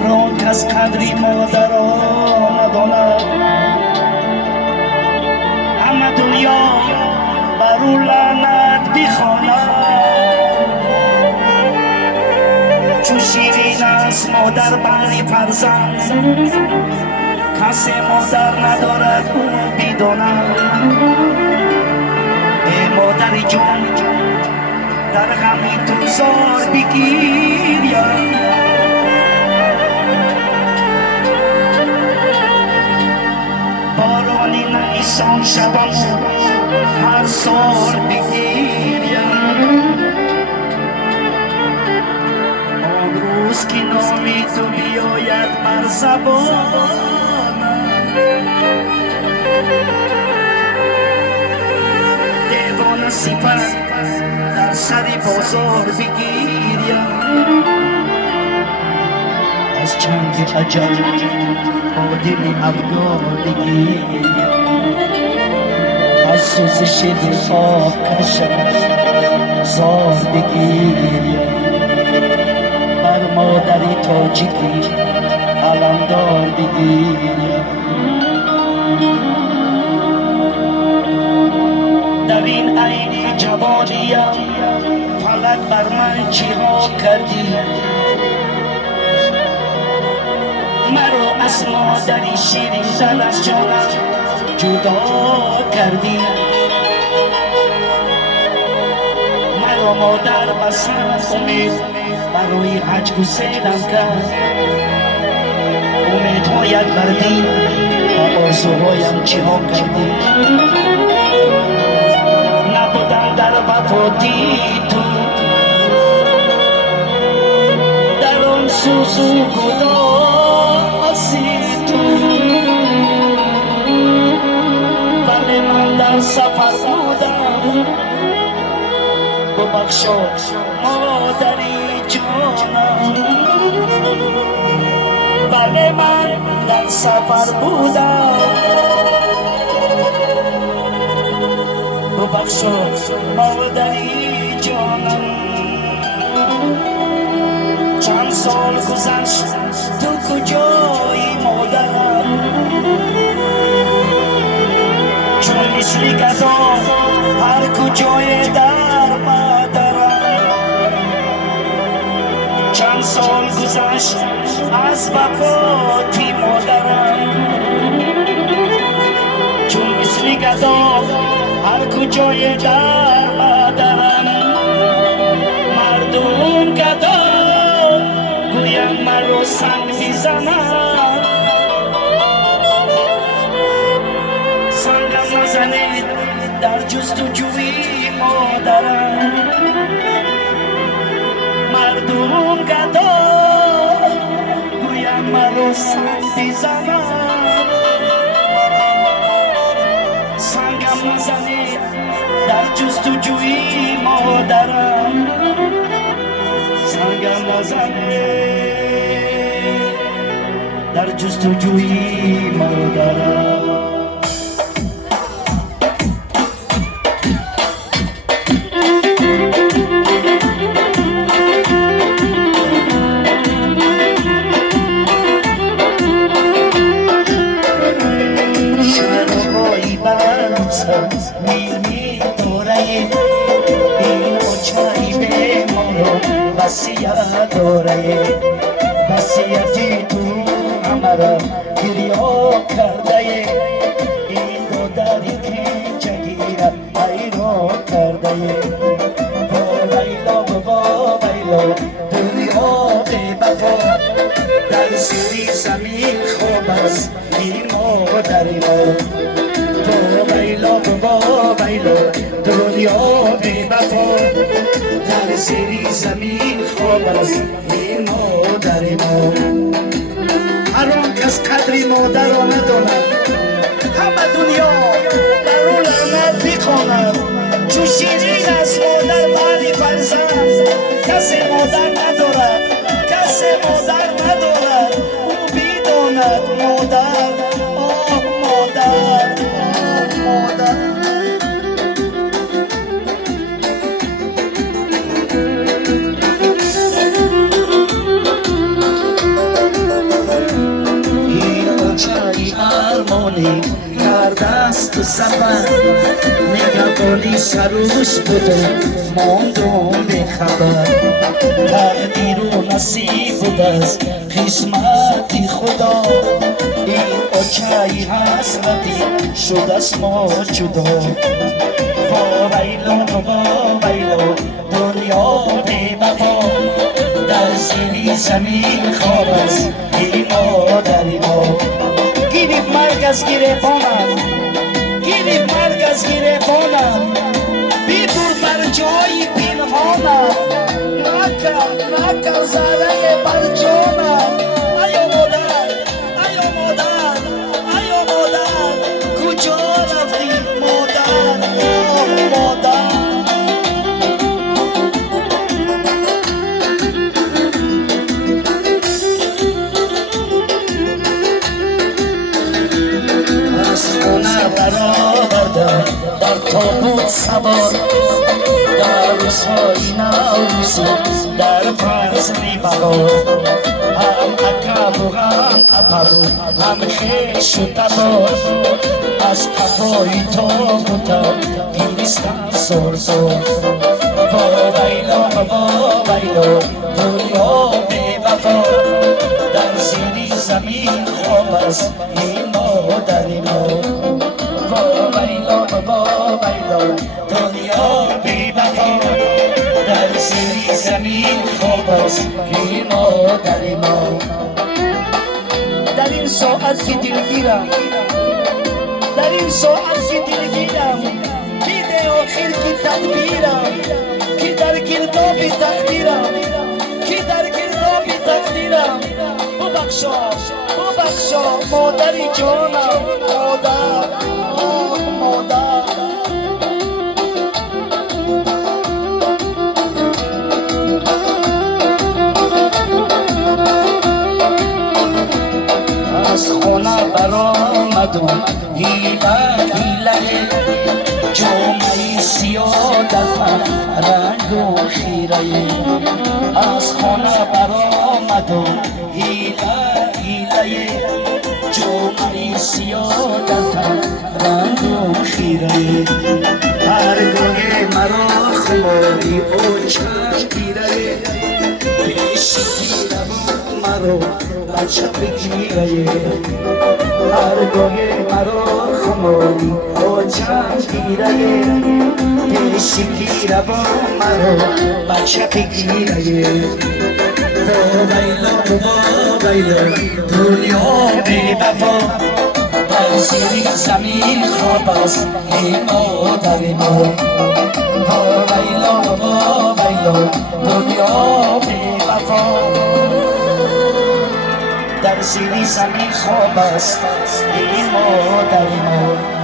هر آن کس قدری مادر را نداند همه دنیا بر او لعنت بخواند چون شیرین است مادر بر فرزند کسی مادر ندارد او بداند ای مادر جان در غم تو زار بگیریم باران نیسان شبم هر سال بگیریم آن روز که نامی تو بیاید بر زبانم دیوان صفت در سر بازار بگیریم از چنگ عجب با دل افگار بگیریم از سوزش دل آتشم زار بگیریم بر مادر تاجیکی علمدار بگیریم در این عین جوانیم فلک بر من چی ها کردی مرا از مادری شیرین دل از جانم جدا کردی مرا مادر بسنت امید برای حج گسیلم کرد امیدهایت بردی و آرزوهایم چی ها کردی نبودم در وفادی تو در آن سوز و گدازی تو ولی من در سفر بودم ببخشا مادری جانم ولی من در سفر بودم ببخشا مادری جانم چند سال گذشت تو کجایی مادرم چون مثل گدا هر کجای در مادرم چند سال گذشت از وفاتی مادرم چون مثل گدا هر کجای در مادرم مردم گدا گویم مرا سنگ میزنند سنگم نزنید در جستجوی مادرم مردم گدا گویم مرا سنگ میزنند سنگم نزنید در جستجوی مادرم سنگم نزنید در جستجوی مادرم شهرهای بلسان میمی داره این اوچایی به ما وسیعت داره وسیعتی تو همرا گریا کرده این دادری که جگیره ایران کرده با لیلا دنیا به بفا در زیر زمین خواب است این مادر ما با لیلا دنیا به بفا در زیر زمین خواب است این مادر ما هر آن کس قدری مادر را نداند همه دنیا بر او لعنت بخواند چون شیرین است مادر بر فرزند کسی مادر ندارد کسی مادر ندارد او بداند مادر آه مادر آه مادر عمری کرده است تو سفر نگهبانی سروش بوده موندم به خبر تقدیر و نصیب بوده است قسمتی خدا این اوکی حسرتی شده است ما جدا با ویلو دنیا بی وفا در زیر زمین خواب است این مادر ما گیرید مرگ از گریبانم گیرید مرگ از گریبانم بیدور بر جای پنهانم نکن زره بر جانم ایا مادر ایا مادر ایا مادر کجا رفتی مادر مادر برآوردم در تابوت سوار در روزهای نوروزی در فصل بهار هم عقب و هم عقب هم خویش و تبار از قفای تابوتم گریستم زار زار با ویلا دنیا بی وفا در زیر زمین خواب است این مادر ما با ویلا دنیا بی وفا در زیر زمین خواب است این مادر ما در این ساعت که دلگیرم در این ساعت که دلگیرم دیده آخر که تدبیرم که در گرداب تقدیرم که در گرداب تقدیرم ببخشا مادر جانم مادر مادر از خونه برآمدم هیله جامعه سیاه در رنگ و خیره از خانه برآمدم هیله جامعه سیاه در رنگ و خیره هرگاه مرا خماری و چشمگیره پیش گیرم مرا بچه بگیره هرگاه مرا خماری و چشمگیره پیش گیرم مرا بچه بگیره ویلا دنیا بی وفا در زیر زمین خواب است این مادر ما ویلا دنیا بی وفا در زیر زمین خواب است این مادر ما